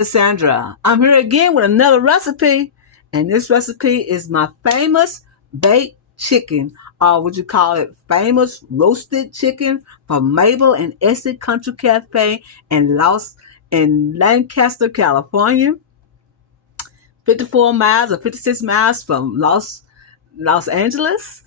Sandra. I'm here again with another recipe, and this recipe is my famous baked chicken, or would you call it famous roasted chicken from Mable and Essie Country Cafe in Lancaster, California, 54 miles or 56 miles from Los Angeles.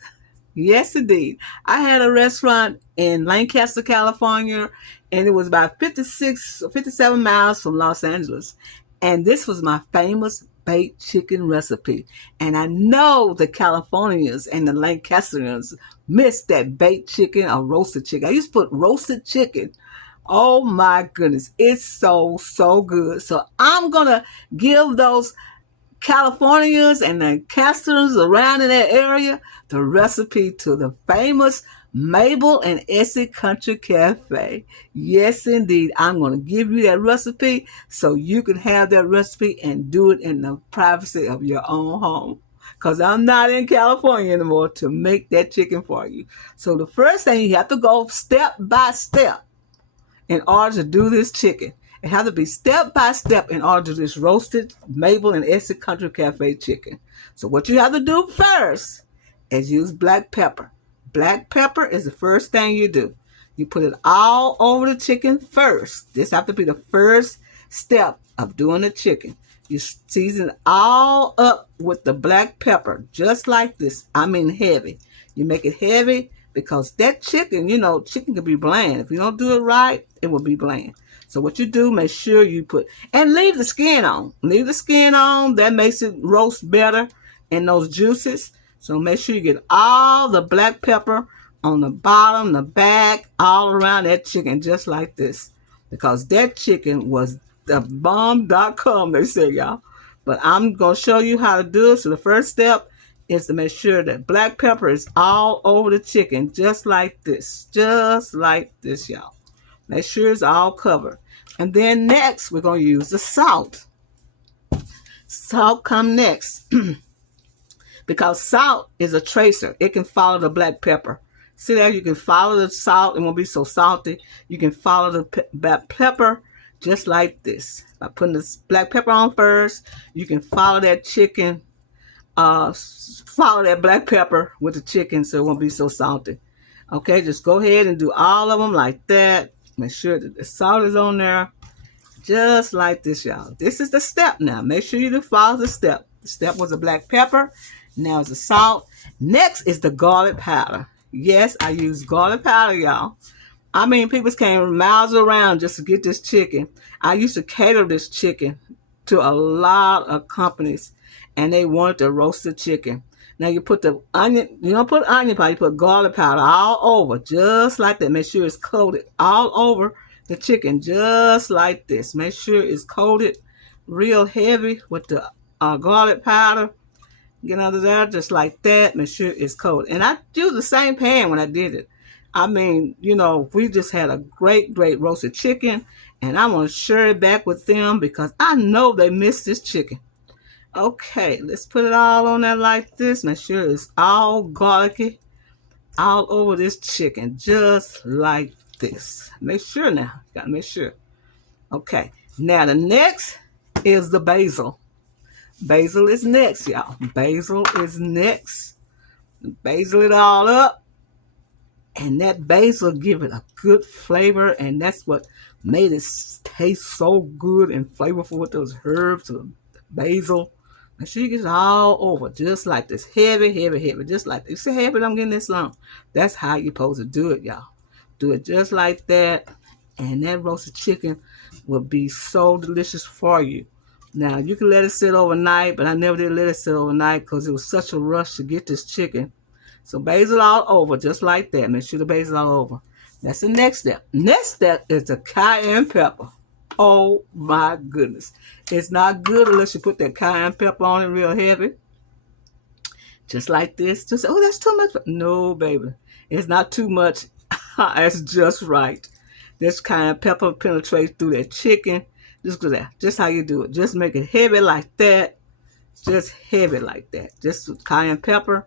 Yes, indeed. I had a restaurant in Lancaster, California, and it was about 56 or 57 miles from Los Angeles. And this was my famous baked chicken recipe. And I know the Californians and the Lancastrians miss that baked chicken or roasted chicken. I used to put roasted chicken. Oh my goodness. It's so good. So I'm going to give those Californians and the casters around in that area the recipe to the famous Mable and Essie Country Cafe. Yes, indeed. I'm going to give you that recipe so you can have that recipe and do it in the privacy of your own home. Because I'm not in California anymore to make that chicken for you. So the first thing, you have to go step by step in order to do this chicken. It has to be step by step in order to do this roasted Mable and Essie Country Cafe chicken. So what you have to do first is use black pepper. Black pepper is the first thing you do. You put it all over the chicken first. This has to be the first step of doing the chicken. You season it all up with the black pepper, just like this. I mean heavy. You make it heavy because that chicken, chicken can be bland. If you don't do it right, it will be bland. So what you do, make sure you and leave the skin on. Leave the skin on. That makes it roast better in those juices. So make sure you get all the black pepper on the bottom, the back, all around that chicken, just like this. Because that chicken was the bomb.com, they say, y'all. But I'm going to show you how to do it. So the first step is to make sure that black pepper is all over the chicken, just like this. Just like this, y'all. Make sure it's all covered. And then next, we're going to use the salt. Salt come next. Because salt is a tracer. It can follow the black pepper. See there, you can follow the salt. It won't be so salty. You can follow the black pepper just like this. By putting the black pepper on first, you can follow that chicken, follow that black pepper with the chicken so it won't be so salty. Okay, just go ahead and do all of them like that. Make sure that the salt is on there, just like this, y'all. This is the step now. Make sure you follow the step. The step was the black pepper. Now it's the salt. Next is the garlic powder. Yes, I use garlic powder, y'all. I mean, people came miles around just to get this chicken. I used to cater this chicken to a lot of companies, and they wanted to roast the chicken. Now you put the onion, you don't put onion powder, you put garlic powder all over, just like that. Make sure it's coated all over the chicken, just like this. Make sure it's coated real heavy with the garlic powder. Get under there just like that. Make sure it's coated. And I used the same pan when I did it. I mean, we just had a great roasted chicken, and I'm going to share it back with them because I know they missed this chicken. Okay, let's put it all on there like this. Make sure it's all garlicky all over this chicken, just like this. Make sure now. Got to make sure. Okay, now the next is the basil. Basil is next, y'all. Basil is next. Basil it all up. And that basil give it a good flavor. And that's what made it taste so good and flavorful with those herbs, the basil. Make sure you get it all over, just like this. Heavy, just like this. You say, heavy, I'm getting this long. That's how you're supposed to do it, y'all. Do it just like that. And that roasted chicken will be so delicious for you. Now, you can let it sit overnight, but I never did let it sit overnight because it was such a rush to get this chicken. So basil all over, just like that. Make sure the basil all over. That's the next step. Next step is the cayenne pepper. Oh, my goodness. It's not good unless you put that cayenne pepper on it real heavy. Just like this. Just, oh, that's too much. No, baby. It's not too much. It's just right. This cayenne pepper penetrates through that chicken. Just do that. Just how you do it. Just make it heavy like that. Just heavy like that. Just cayenne pepper.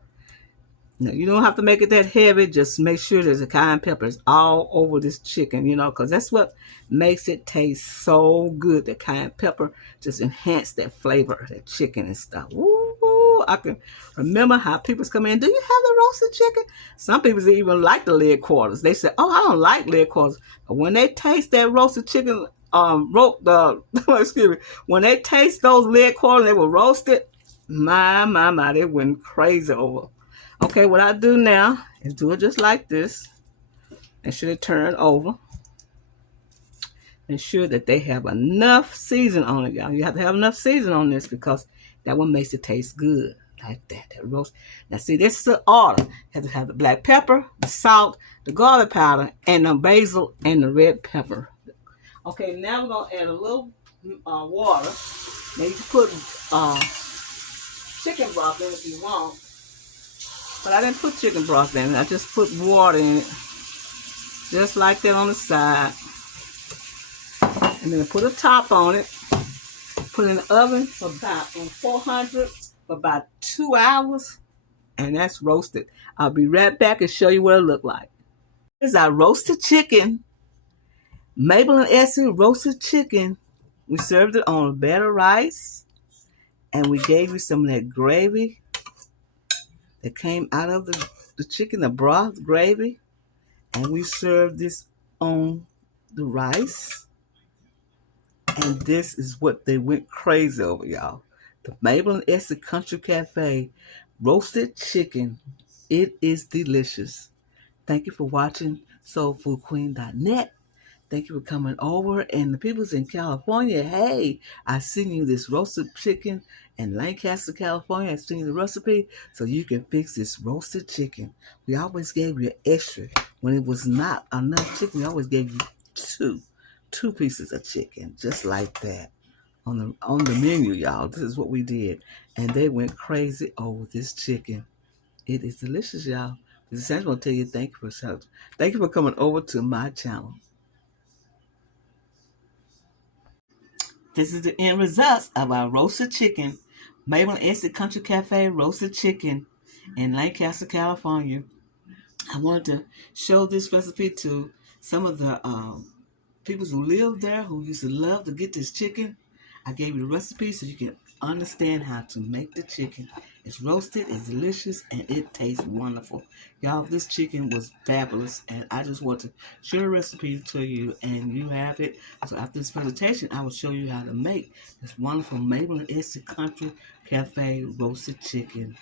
Now, you don't have to make it that heavy. Just make sure there's a cayenne peppers all over this chicken, because that's what makes it taste so good. The cayenne pepper just enhance that flavor of that chicken and stuff. Ooh, I can remember how people's come in. Do you have the roasted chicken? Some people even like the leg quarters. They say, "Oh, I don't like leg quarters." But when they taste that roasted chicken, excuse me, when they taste those leg quarters, they were roasted. My, they went crazy over. Okay, what I do now is do it just like this. Make sure they turn over. Ensure that they have enough season on it, y'all. You have to have enough season on this because that one makes it taste good. Like that. That roast. Now see, this is an order. You have to have the black pepper, the salt, the garlic powder, and the basil and the red pepper. Okay, now we're gonna add a little water. Now you can put chicken broth in if you want. But I didn't put chicken broth in it. I just put water in it. Just like that on the side. And then put a top on it. Put it in the oven for about on 400 for about 2 hours. And that's roasted. I'll be right back and show you what it looked like. Here's our roasted chicken. Mable and Essie roasted chicken. We served it on a bed of rice. And we gave you some of that gravy that came out of the chicken, the broth gravy. And we served this on the rice. And this is what they went crazy over, y'all. The Mable and Essie Country Cafe roasted chicken. It is delicious. Thank you for watching soulfoodqueen.net. Thank you for coming over. And the people's in California, hey, I sent you this roasted chicken in Lancaster, California. I sent you the recipe so you can fix this roasted chicken. We always gave you extra. When it was not enough chicken, we always gave you two pieces of chicken, just like that. On the menu, y'all. This is what we did. And they went crazy over this chicken. It is delicious, y'all. This is Sandra. I want to tell you thank you for coming over to my channel. This is the end results of our roasted chicken. Mable and Essie Country Cafe roasted chicken in Lancaster, California. I wanted to show this recipe to some of the people who live there who used to love to get this chicken. I gave you the recipe so you can understand how to make the chicken. It's roasted, it's delicious, and it tastes wonderful. Y'all, this chicken was fabulous, and I just want to share the recipe to you, and you have it. So after this presentation, I will show you how to make this wonderful Mable and Essie Country Cafe roasted chicken.